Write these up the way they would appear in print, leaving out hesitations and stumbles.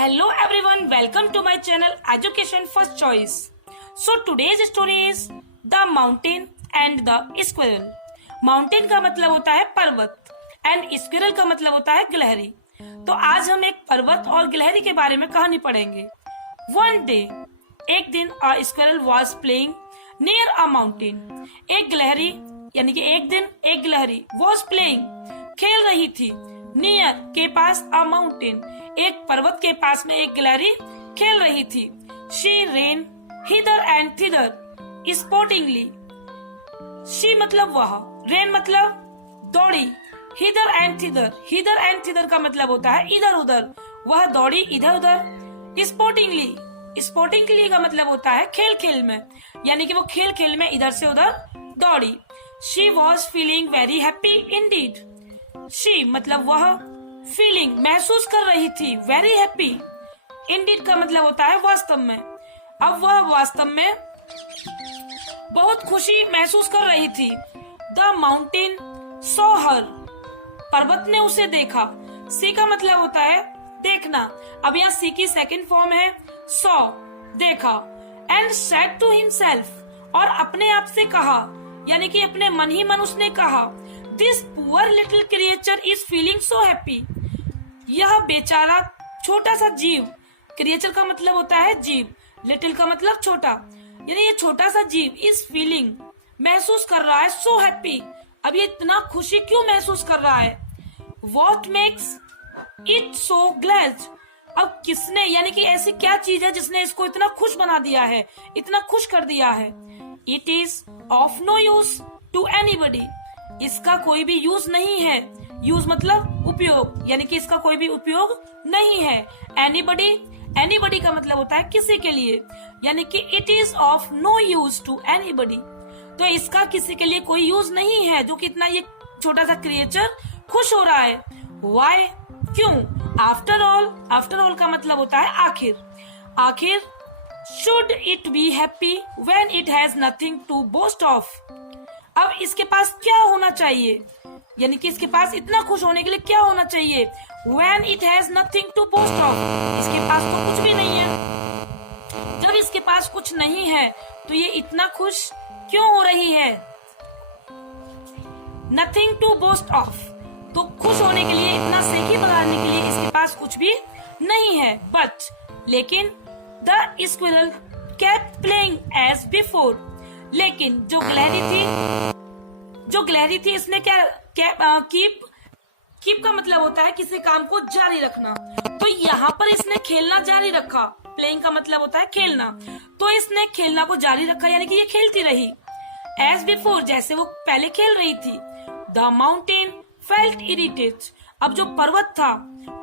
Hello everyone, welcome to my channel Education First Choice. So today's story is The Mountain and the Squirrel. Mountain का मतलब होता है पर्वत and squirrel का मतलब होता है गिलहरी. तो आज हम एक पर्वत और गिलहरी के बारे में कहानी पढ़ेंगे. One day, एक दिन a squirrel was playing near a mountain. एक गिलहरी यानी कि एक दिन एक गिलहरी was playing खेल रही थी near के पास a mountain एक पर्वत के पास में एक गिलहरी खेल रही थी. She ran hither and thither sportingly. She मतलब वह, ran मतलब दौड़ी, hither and thither का मतलब होता है इधर उधर, वह दौड़ी इधर उधर. Sportingly का मतलब होता है खेल खेल में, यानी कि वो खेल खेल में इधर से उधर दौड़ी. She was feeling very happy indeed. She मतलब वह, फीलिंग महसूस कर रही थी, वेरी हैप्पी. इंडीड का मतलब होता है वास्तव में. अब वह वास्तव में बहुत खुशी महसूस कर रही थी. द माउंटेन सॉ हर, पर्वत ने उसे देखा. सी का मतलब होता है देखना. अब यहाँ सी की सेकंड फॉर्म है सॉ, देखा. एंड सेड टू हिमसेल्फ, और अपने आप से कहा, यानी कि अपने मन ही मन उसने कहा, this poor little creature is feeling so happy. यह बेचारा छोटा सा जीव, क्रिएचर का मतलब होता है जीव, लिटिल का मतलब छोटा, यानी ये छोटा सा जीव इज फीलिंग महसूस कर रहा है सो हैप्पी. अब ये इतना खुशी क्यों महसूस कर रहा है? What makes it so glad. अब किसने, यानी कि ऐसी क्या चीज है जिसने इसको इतना खुश बना दिया है, इतना खुश कर दिया है? It is of no use to anybody. इसका कोई भी यूज नहीं है. यूज मतलब उपयोग, यानी कि इसका कोई भी उपयोग नहीं है. एनीबडी का मतलब होता है किसी के लिए, यानी कि it is of no use to anybody. तो इसका किसी के लिए कोई यूज नहीं है, जो कि इतना ये छोटा सा क्रिएचर खुश हो रहा है. वाई, क्यों? आफ्टर ऑल का मतलब होता है आखिर. Should it be happy when it has nothing to boast of. अब इसके पास क्या होना चाहिए, यानी कि इसके पास इतना खुश होने के लिए क्या होना चाहिए? When it has nothing to boast of. इसके पास तो कुछ भी नहीं है. जब इसके पास कुछ नहीं है तो ये इतना खुश क्यों हो रही है? Nothing to boast of. तो खुश होने के लिए, इतना सेखी बगाड़ने के लिए इसके पास कुछ भी नहीं है. But लेकिन the squirrel kept playing as before. लेकिन जो गिलहरी थी इसने क्या कीप का मतलब होता है किसी काम को जारी रखना. तो यहाँ पर इसने खेलना जारी रखा. प्लेइंग का मतलब होता है खेलना. तो इसने खेलना को जारी रखा, यानी कि ये खेलती रही. एज बिफोर, जैसे वो पहले खेल रही थी. The mountain felt irritate. अब जो पर्वत था,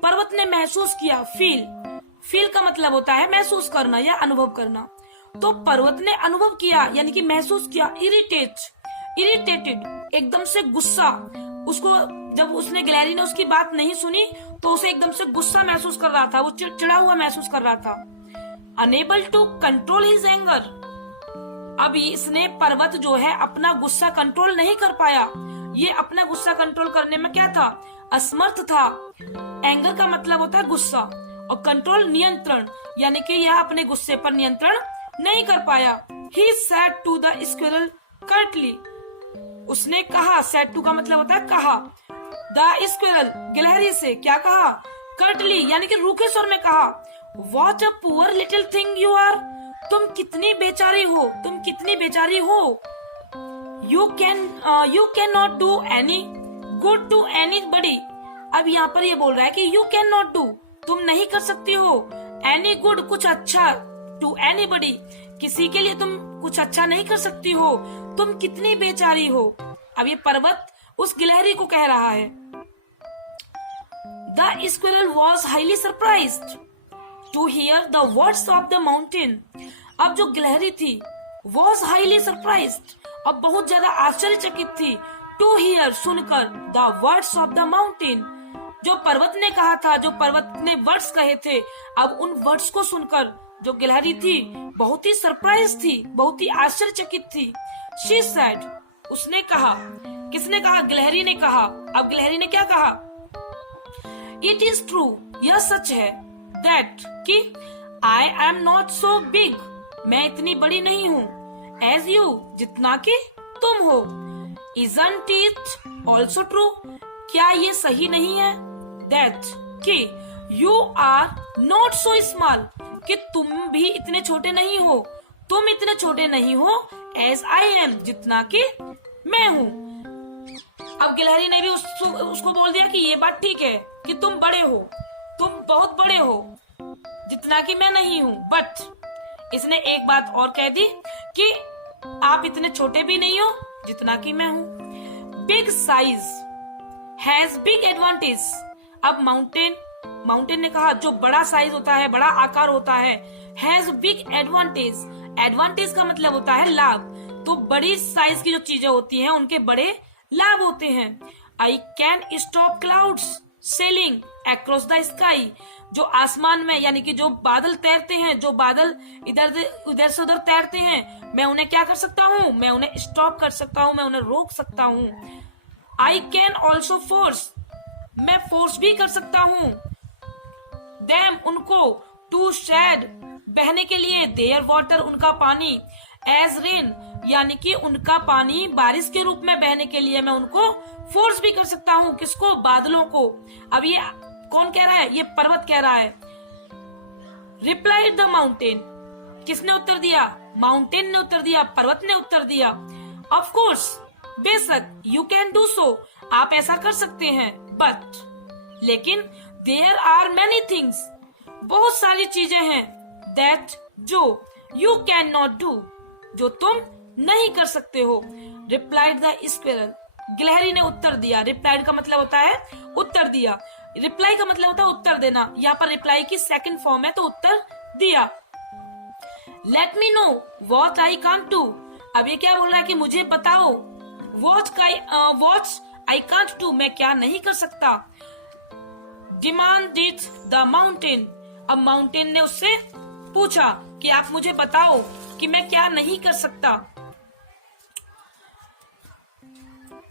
पर्वत ने महसूस किया. फील का मतलब होता है महसूस करना या अनुभव करना. तो पर्वत ने अनुभव किया, यानी कि महसूस किया. इरिटेटेड, एकदम से गुस्सा. उसको जब उसने गिलहरी ने उसकी बात नहीं सुनी तो उसे एकदम से गुस्सा महसूस कर रहा था, वो चिड़चिड़ा हुआ महसूस कर रहा था. Unable to control his anger. अब इसने पर्वत जो है अपना गुस्सा कंट्रोल नहीं कर पाया. ये अपना गुस्सा कंट्रोल करने में क्या था? असमर्थ था. एंगर का मतलब होता है गुस्सा, और कंट्रोल नियंत्रण, यानी कि यह अपने गुस्से पर नियंत्रण नहीं कर पाया. He said to the squirrel curtly. उसने कहा, सेड टू का मतलब होता है कहा. द स्क्विरल, गिलहरी से क्या कहा? कर्टली, यानी कि रूखे स्वर में कहा. What a poor little thing you are. तुम कितनी बेचारी हो. You can not do any good to anybody. अब यहाँ पर ये बोल रहा है कि यू कैन नॉट डू, तुम नहीं कर सकती हो. एनी गुड, कुछ अच्छा. टू एनीबडी, किसी के लिए तुम कुछ अच्छा नहीं कर सकती हो. तुम कितनी बेचारी हो. अब ये पर्वत उस गिलहरी को कह रहा है. The squirrel was highly surprised to hear the words of the mountain. अब जो गिलहरी थी वॉज हाईली सरप्राइज्ड, अब बहुत ज्यादा आश्चर्यचकित थी. टू हियर, सुनकर. The words of the mountain, जो पर्वत ने कहा था, जो पर्वत ने वर्ड्स कहे थे, अब उन वर्ड्स को सुनकर जो गिलहरी थी बहुत ही सरप्राइज थी, बहुत ही आश्चर्यचकित थी. शी सेड, उसने कहा. किसने कहा? गिलहरी ने कहा. अब गिलहरी ने क्या कहा? इट इज ट्रू, यह सच है. दैट कि I am not so big, मैं इतनी बड़ी नहीं हूँ, एज यू, जितना कि तुम हो। इजंट इट ऑल्सो ट्रू, क्या ये सही नहीं है? दैट कि you are not so small, कि तुम भी इतने छोटे नहीं हो, तुम इतने छोटे नहीं हो, एज आई एम, जितना कि मैं हूँ। अब गिलहरी ने भी उसको बोल दिया कि ये बात ठीक है कि तुम बड़े हो, तुम बहुत बड़े हो, जितना कि मैं नहीं हूँ। बट इसने एक बात और कह दी कि आप इतने छोटे भी नहीं हो जितना कि मैं हूँ। Big size has big advantage. अब माउंटेन ने कहा जो बड़ा साइज होता है, बड़ा आकार होता है, हैज बिग एडवांटेज। एडवांटेज का मतलब होता है लाभ, तो बड़ी साइज की जो चीजें होती हैं उनके बड़े लाभ होते हैं। I can stop clouds selling across the sky. जो आसमान में यानी कि जो बादल तैरते हैं, जो बादल इधर से उधर तैरते हैं, मैं उन्हें क्या कर सकता हूँ? मैं उन्हें स्टॉप कर सकता हूँ, मैं उन्हें रोक सकता हूँ। आई कैन ऑल्सो फोर्स, मैं फोर्स भी कर सकता हूँ। देम, उनको, टू शेड, बहने के लिए, देयर वाटर, उनका पानी, एज रेन, यानी कि उनका पानी बारिश के रूप में बहने के लिए मैं उनको फोर्स भी कर सकता हूँ। किसको? बादलों को। अब ये कौन कह रहा है? ये पर्वत कह रहा है। रिप्लाइड द माउंटेन, किसने उत्तर दिया? माउंटेन ने उत्तर दिया, पर्वत ने उत्तर दिया। ऑफ कोर्स, बेशक, यू कैन डू सो, आप ऐसा कर सकते हैं। बट, लेकिन, देयर आर मैनी थिंग्स, बहुत सारी चीजें हैं, दैट, जो, यू कैन नॉट डू, जो तुम नहीं कर सकते हो। रिप्लाइड द स्क्वेरल, गिलहरी ने उत्तर दिया। रिप्लाइड का मतलब होता है उत्तर दिया, रिप्लाई का मतलब होता है उत्तर देना। यहाँ पर रिप्लाई की सेकंड फॉर्म है, तो उत्तर दिया। Let me know what I can't do. अब ये क्या बोल रहा है कि मुझे बताओ, व्हाट आई कांट डू, मैं क्या नहीं कर सकता। डिमांडेड द माउंटेन, अब माउंटेन ने उससे पूछा कि आप मुझे बताओ कि मैं क्या नहीं कर सकता।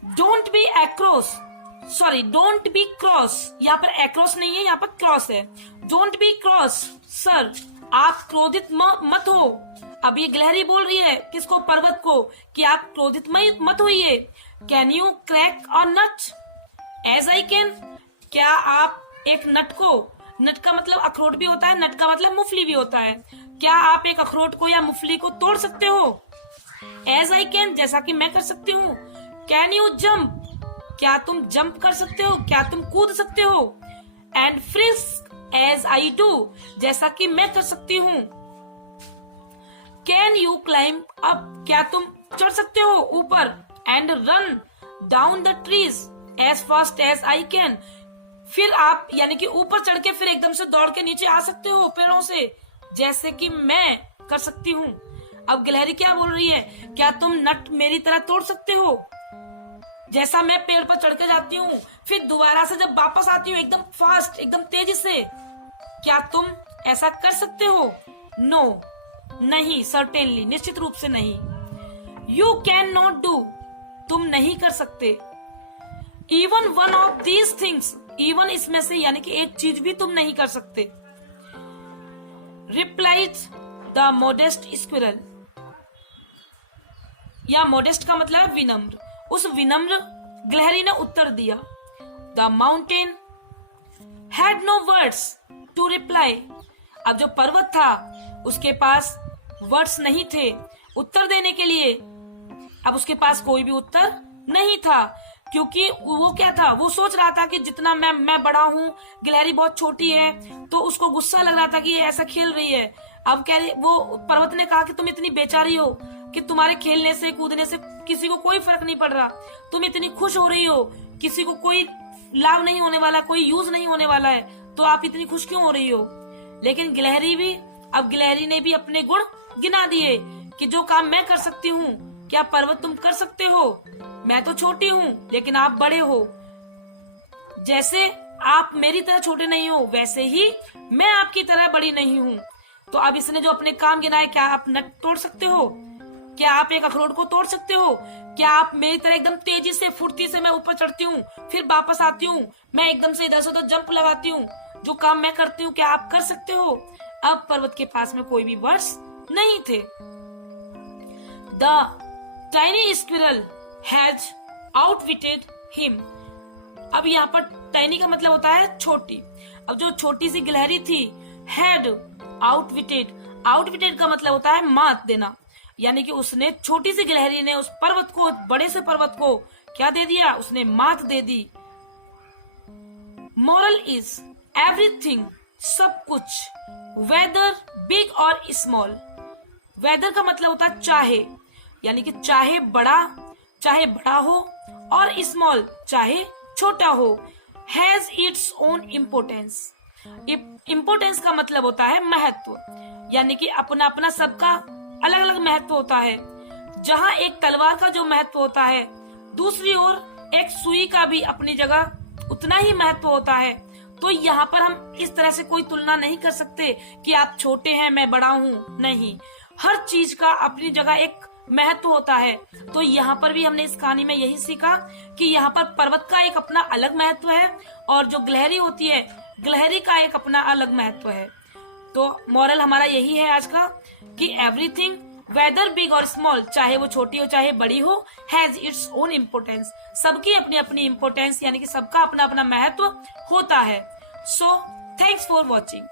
Don't be across, sorry, don't be cross, यहाँ पर अक्रॉस नहीं है, यहाँ पर क्रॉस है। डोंट बी क्रॉस, सर, आप क्रोधित मत हो। अब ये गिलहरी बोल रही है किसको? पर्वत को, कि आप क्रोधित मत होइए। Can you crack a nut as I can, क्या आप एक नट को, नट का मतलब अखरोट भी होता है, नट का मतलब मूंगफली भी होता है, क्या आप एक अखरोट को या मूंगफली को तोड़ सकते हो? एज आई कैन, जैसा कि मैं कर सकती हूँ। कैन यू जम्प, क्या तुम जंप कर सकते हो, क्या तुम कूद सकते हो? And frisk as I do, जैसा कि मैं कर सकती हूँ। कैन यू क्लाइंब अप, क्या तुम चढ़ सकते हो ऊपर? And run down the trees as fast as I can, फिर आप यानी कि ऊपर चढ़ के फिर एकदम से दौड़ के नीचे आ सकते हो पेड़ों से, जैसे कि मैं कर सकती हूँ। अब गिलहरी क्या बोल रही है? क्या तुम नट मेरी तरह तोड़ सकते हो? जैसा मैं पेड़ पर चढ़ के जाती हूँ, फिर दोबारा से जब वापस आती हूँ एकदम फास्ट, एकदम तेजी से, क्या तुम ऐसा कर सकते हो? नो, नहीं, सर्टेनली, निश्चित रूप से नहीं। यू कैन नॉट डू, तुम नहीं कर सकते। Even one of these things, even इसमें से यानी कि एक चीज भी तुम नहीं कर सकते। रिप्लाइड द मोडेस्ट स्क्विरल, या मोडेस्ट का मतलब विनम्र, उस विनम्र गिलहरी ने उत्तर दिया। The mountain had no words to reply, अब जो पर्वत था उसके पास वर्ड्स नहीं थे उत्तर देने के लिए। अब उसके पास कोई भी उत्तर नहीं था, क्योंकि वो क्या था, वो सोच रहा था कि जितना मैं बड़ा हूँ, गिलहरी बहुत छोटी है, तो उसको गुस्सा लग रहा था कि ये ऐसा खेल रही है। अब कह रही, वो पर्वत ने कहा कि तुम इतनी बेचारी हो कि तुम्हारे खेलने से कूदने से किसी को कोई फर्क नहीं पड़ रहा, तुम इतनी खुश हो रही हो, किसी को कोई लाभ नहीं होने वाला, कोई यूज नहीं होने वाला है, तो आप इतनी खुश क्यों हो रही हो? लेकिन गिलहरी ने भी अपने गुण गिना दिए कि जो काम मैं कर सकती हूँ, क्या पर्वत तुम कर सकते हो? मैं तो छोटी हूँ लेकिन आप बड़े हो, जैसे आप मेरी तरह छोटे नहीं हो वैसे ही मैं आपकी तरह बड़ी नहीं हूँ। तो अब इसने जो अपने काम गिनाए, क्या आप नट तोड़ सकते हो? क्या आप एक अखरोट को तोड़ सकते हो? क्या आप मेरी तरह एकदम तेजी से, फुर्ती से मैं ऊपर चढ़ती हूँ, फिर वापस आती हूँ, मैं एकदम से इधर से उधर जंप लगाती हूँ, जो काम मैं करती हूँ क्या आप कर सकते हो? अब पर्वत के पास में कोई भी वर्ड्स नहीं थे। The tiny squirrel has आउटविटेड him. अब यहाँ पर टाइनी का मतलब होता है छोटी। अब जो छोटी सी गिलहरी थी, हैड आउटविटेड, आउटविटेड का मतलब होता है मात देना, यानी कि उसने, छोटी सी गिलहरी ने उस पर्वत को, बड़े से पर्वत को क्या दे दिया? उसने मात दे दी। मोरल इज एवरीथिंग, सब कुछ, वेदर बिग और स्मॉल। वेदर का मतलब होता है चाहे, यानी कि चाहे बड़ा हो और स्मॉल चाहे छोटा हो, has its own importance. Importance का मतलब होता है महत्व, यानी कि अपना अपना सबका अलग अलग महत्व होता है। जहाँ एक तलवार का जो महत्व होता है, दूसरी ओर एक सुई का भी अपनी जगह उतना ही महत्व होता है। तो यहाँ पर हम इस तरह से कोई तुलना नहीं कर सकते कि आप छोटे हैं मैं बड़ा हूँ, नहीं, हर चीज का अपनी जगह एक महत्व होता है। तो यहाँ पर भी हमने इस कहानी में यही सीखा कि यहाँ पर पर्वत का एक अपना अलग महत्व है और जो गिलहरी होती है, गिलहरी का एक अपना अलग महत्व है। तो मॉरल हमारा यही है आज का कि एवरीथिंग, वेदर बिग और स्मॉल, चाहे वो छोटी हो चाहे बड़ी हो, हैज इट्स ओन इम्पोर्टेंस। सबकी अपनी अपनी इम्पोर्टेंस, यानी कि सबका अपना अपना महत्व होता है। So thanks for watching.